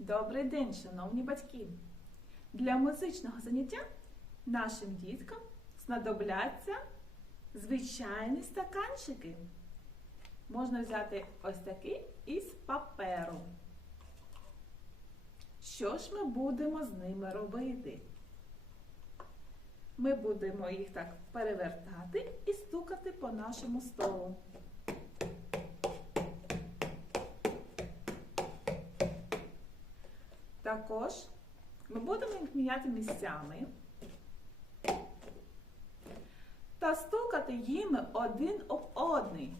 Добрий день, шановні батьки! Для музичного заняття нашим діткам знадобляться звичайні стаканчики. Можна взяти ось такий із паперу. Що ж ми будемо з ними робити? Ми будемо їх так перевертати і стукати по нашому столу. Також ми будемо їх міняти місцями та стукати їми один об одний.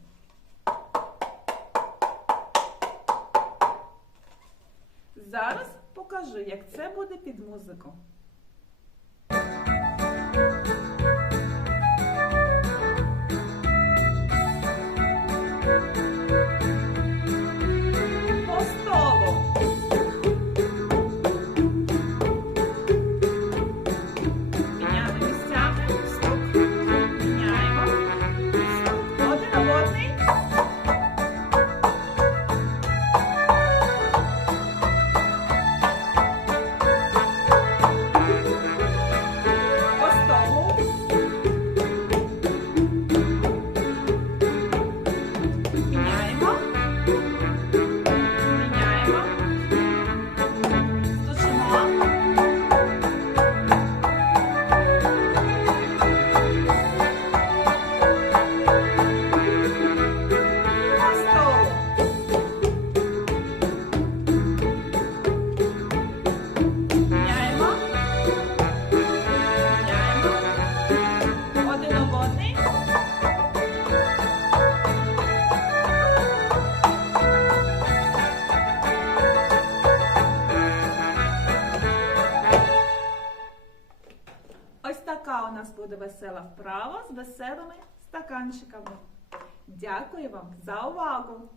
Зараз покажу, як це буде під музику. По така у нас буде весела вправа з веселими стаканчиками. Дякую вам за увагу!